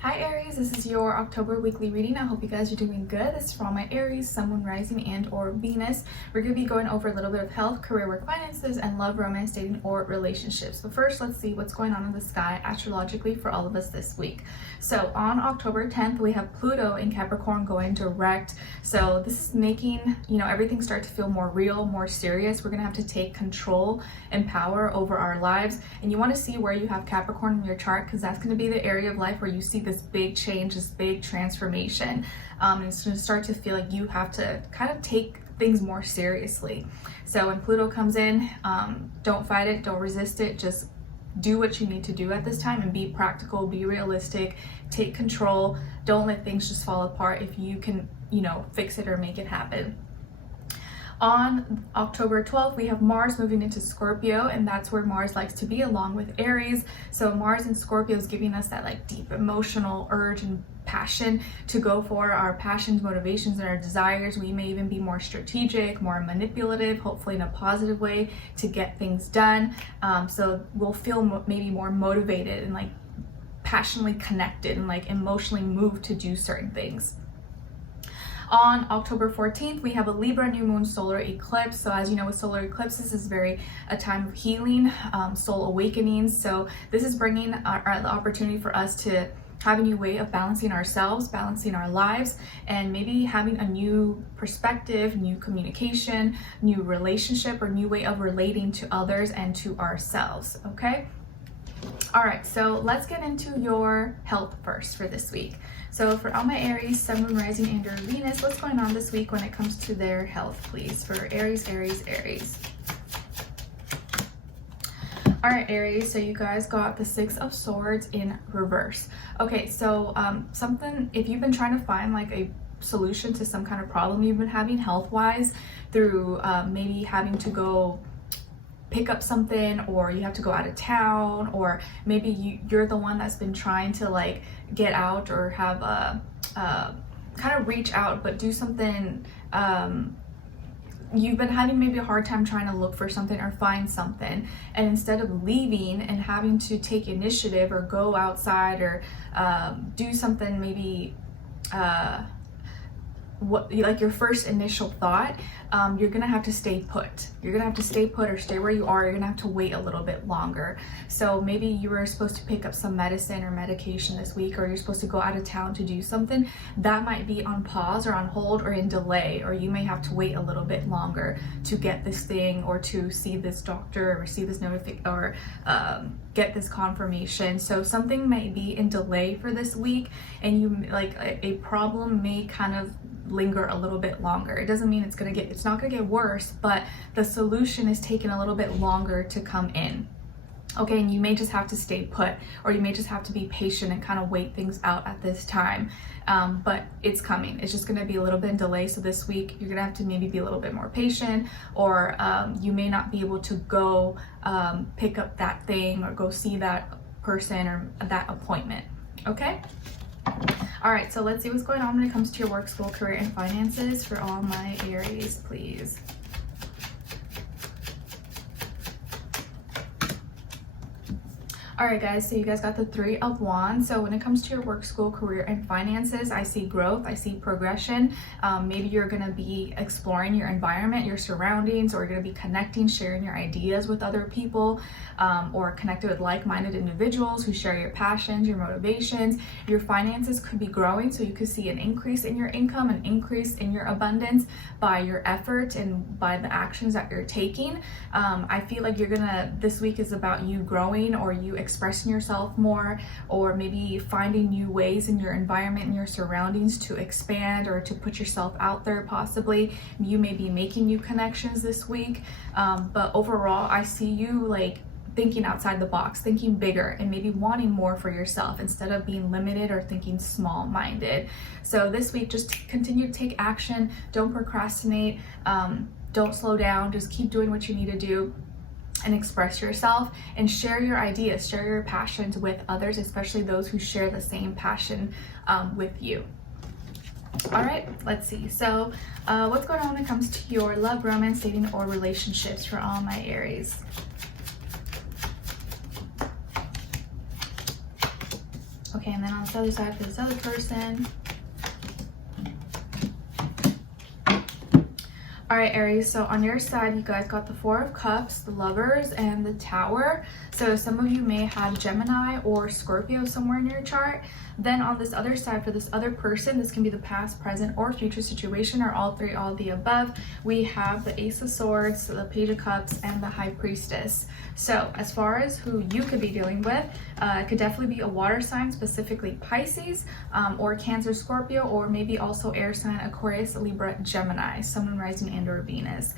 Hi Aries, this is your October weekly reading. I hope you guys are doing good. This is for all my Aries, Sun, Moon, Rising, and or Venus. We're going to be going over a little bit of health, career, work, finances, and love, romance, dating, or relationships. But first, let's see what's going on in the sky astrologically for all of us this week. So on October 10th, we have Pluto in Capricorn going direct. So this is making, everything start to feel more real, more serious. We're going to have to take control and power over our lives. And you want to see where you have Capricorn in your chart, because that's going to be the area of life where you see this big change, this big transformation. And it's going to start to feel like you have to kind of take things more seriously. So when Pluto comes in, don't fight it, don't resist it, just do what you need to do at this time and be practical, be realistic, take control. Don't let things just fall apart if you can, fix it or make it happen. On October 12th, we have Mars moving into Scorpio, and that's where Mars likes to be, along with Aries. So Mars in Scorpio is giving us that like deep emotional urge and passion to go for our passions, motivations, and our desires. We may even be more strategic, more manipulative, hopefully in a positive way, to get things done. So we'll feel maybe more motivated and like passionately connected and like emotionally moved to do certain things. On October 14th, we have a Libra new moon solar eclipse. So as you know, with solar eclipses, this is a time of healing, soul awakenings. So this is bringing the opportunity for us to have a new way of balancing ourselves, balancing our lives, and maybe having a new perspective, new communication, new relationship, or new way of relating to others and to ourselves, okay? All right, so let's get into your health first for this week. So for all my Aries, Sun, Moon, Rising, and or Venus, what's going on this week when it comes to their health, please? For Aries. All right, Aries, so you guys got the Six of Swords in reverse. Okay, so if you've been trying to find like a solution to some kind of problem you've been having health-wise through maybe having to go pick up something, or you have to go out of town, or maybe you're the one that's been trying to like get out or have a kind of reach out but do something, you've been having maybe a hard time trying to look for something or find something, and instead of leaving and having to take initiative or go outside or do something maybe like your first initial thought, you're gonna have to stay put. You're gonna have to stay put or stay where you are. You're gonna have to wait a little bit longer. So maybe you were supposed to pick up some medicine or medication this week, or you're supposed to go out of town to do something. That might be on pause or on hold or in delay, or you may have to wait a little bit longer to get this thing, or to see this doctor, or receive this notification, or get this confirmation. So something may be in delay for this week, and you like a problem may kind of linger a little bit longer. It doesn't mean it's not gonna get worse, but the solution is taking a little bit longer to come in. Okay, and you may just have to stay put, or you may just have to be patient and kind of wait things out at this time. But it's coming. It's just going to be a little bit in delay. So this week you're going to have to maybe be a little bit more patient, or you may not be able to go pick up that thing or go see that person or that appointment. Okay? All right, so let's see what's going on when it comes to your work, school, career, and finances for all my Aries, please. All right, guys, so you guys got the Three of Wands. So when it comes to your work, school, career, and finances, I see growth, I see progression. Maybe you're gonna be exploring your environment, your surroundings, or you're gonna be connecting, sharing your ideas with other people, or connected with like-minded individuals who share your passions, your motivations. Your finances could be growing, so you could see an increase in your income, an increase in your abundance by your effort and by the actions that you're taking. I feel like this week is about you growing, or you expressing yourself more, or maybe finding new ways in your environment and your surroundings to expand or to put yourself out there. Possibly you may be making new connections this week, but overall I see you like thinking outside the box, thinking bigger, and maybe wanting more for yourself instead of being limited or thinking small-minded. So this week, just continue to take action. Don't procrastinate. Don't slow down. Just keep doing what you need to do and express yourself, and share your ideas, share your passions with others, especially those who share the same passion with you. All right, let's see. So what's going on when it comes to your love, romance, dating, or relationships for all my Aries? Okay, and then on this other side for this other person. All right, Aries, so on your side, you guys got the Four of Cups, the Lovers, and the Tower. So some of you may have Gemini or Scorpio somewhere in your chart. Then on this other side, for this other person, this can be the past, present, or future situation, or all three, all the above. We have the Ace of Swords, the Page of Cups, and the High Priestess. So as far as who you could be dealing with, it could definitely be a water sign, specifically Pisces, or Cancer, Scorpio, or maybe also air sign, Aquarius, Libra, Gemini, Sun, Moon, Rising, and or Venus.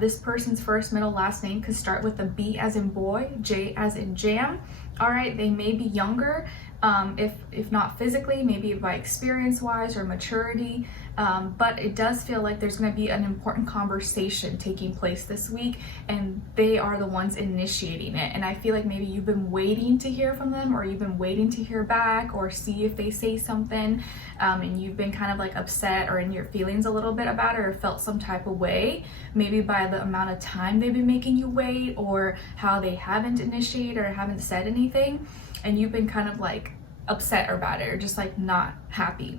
This person's first, middle, last name could start with a B as in boy, J as in jam. All right, they may be younger, if not physically, maybe by experience wise or maturity, but it does feel like there's going to be an important conversation taking place this week, and they are the ones initiating it. And I feel like maybe you've been waiting to hear from them, or you've been waiting to hear back or see if they say something, and you've been kind of like upset or in your feelings a little bit about it, or felt some type of way, maybe by the amount of time they've been making you wait, or how they haven't initiated or haven't said anything, and you've been kind of like upset about it, or just like not happy.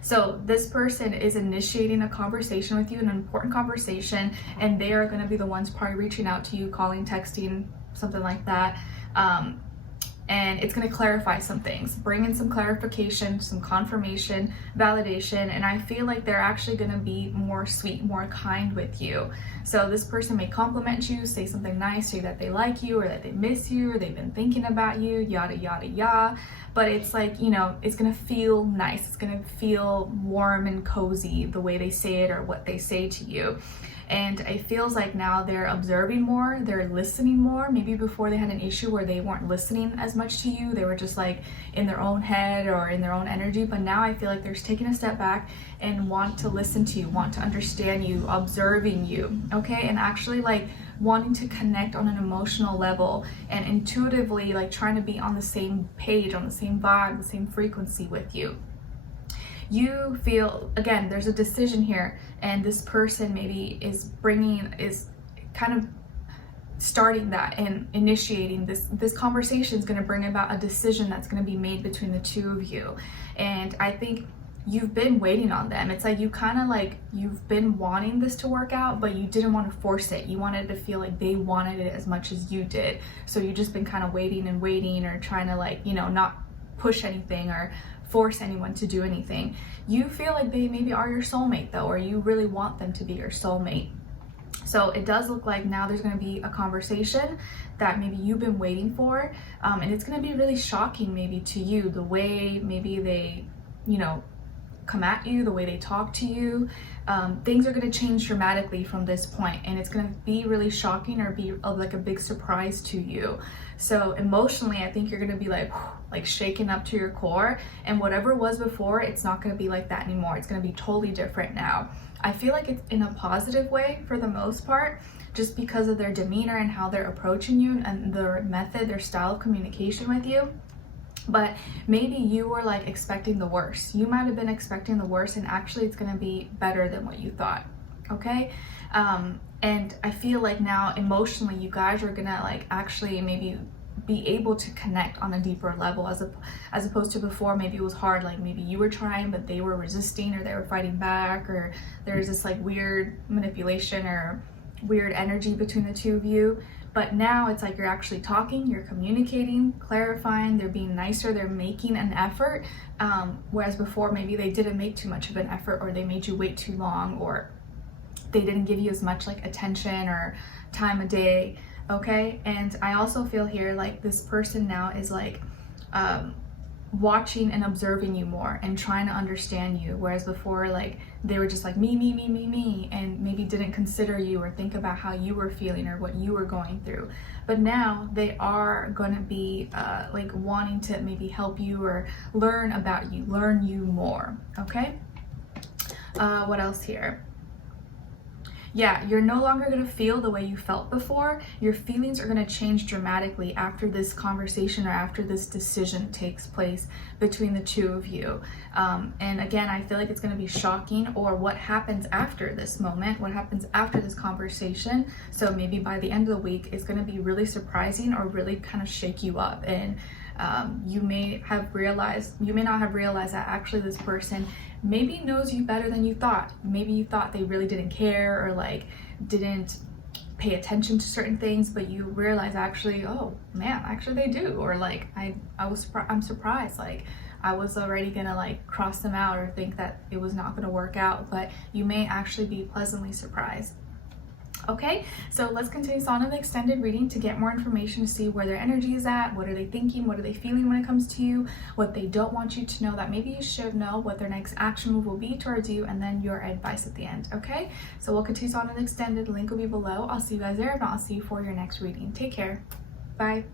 So this person is initiating a conversation with you, an important conversation, and they are going to be the ones probably reaching out to you, calling, texting, something like that. And it's going to clarify some things, bring in some clarification, some confirmation, validation, and I feel like they're actually going to be more sweet, more kind with you. So this person may compliment you, say something nice, say that they like you, or that they miss you, or they've been thinking about you, yada, yada, yada. But it's like, you know, it's going to feel nice. It's going to feel warm and cozy the way they say it or what they say to you. And it feels like now they're observing more, they're listening more. Maybe before they had an issue where they weren't listening as much to you, they were just like in their own head or in their own energy. But now I feel like they're taking a step back and want to listen to you, want to understand you, observing you, okay? And actually like wanting to connect on an emotional level and intuitively like trying to be on the same page, on the same vibe, the same frequency with you. You feel, again, there's a decision here, and this person maybe is kind of starting that and initiating this conversation is going to bring about a decision that's going to be made between the two of you. And I think you've been waiting on them. It's like you kind of like, you've been wanting this to work out, but you didn't want to force it. You wanted to feel like they wanted it as much as you did. So you've just been kind of waiting and waiting, or trying to like, you know, not push anything or force anyone to do anything. You feel like they maybe are your soulmate though, or you really want them to be your soulmate. So it does look like now there's going to be a conversation that maybe you've been waiting for, and it's going to be really shocking maybe to you, the way maybe they, you know, come at you, the way they talk to you. Things are going to change dramatically from this point, and it's going to be really shocking or be like a big surprise to you. So emotionally, I think you're going to be like shaken up to your core, and whatever was before, it's not going to be like that anymore. It's going to be totally different now. I feel like it's in a positive way for the most part, just because of their demeanor and how they're approaching you and their method, their style of communication with you. But maybe you were like expecting the worst. You might have been expecting the worst, and actually it's going to be better than what you thought. Okay. And I feel like now emotionally you guys are gonna like actually maybe be able to connect on a deeper level, as opposed to before. Maybe it was hard, like maybe you were trying but they were resisting, or they were fighting back, or there's this like weird manipulation or weird energy between the two of you. But now it's like you're actually talking, you're communicating, clarifying, they're being nicer, they're making an effort, whereas before maybe they didn't make too much of an effort, or they made you wait too long, or they didn't give you as much like attention or time of day. Okay. And I also feel here like this person now is like watching and observing you more and trying to understand you, whereas before like they were just like me, and maybe didn't consider you or think about how you were feeling or what you were going through. But now they are going to be like wanting to maybe help you or learn about you, learn you more. Okay. What else here? Yeah, you're no longer going to feel the way you felt before. Your feelings are going to change dramatically after this conversation or after this decision takes place between the two of you. And again, I feel like it's going to be shocking, or what happens after this moment, what happens after this conversation. So maybe by the end of the week, it's going to be really surprising or really kind of shake you up. And You may not have realized that actually this person maybe knows you better than you thought. Maybe you thought they really didn't care, or like didn't pay attention to certain things, but you realize actually, oh man, actually they do. Or like I'm surprised, like I was already gonna like cross them out or think that it was not gonna work out, but you may actually be pleasantly surprised. Okay, so let's continue on in the extended reading to get more information, to see where their energy is at, what are they thinking, what are they feeling when it comes to you, what they don't want you to know that maybe you should know, what their next action move will be towards you, and then your advice at the end. Okay, so we'll continue on in the extended. Link will be below. I'll see you guys there. If not, I'll see you for your next reading. Take care. Bye.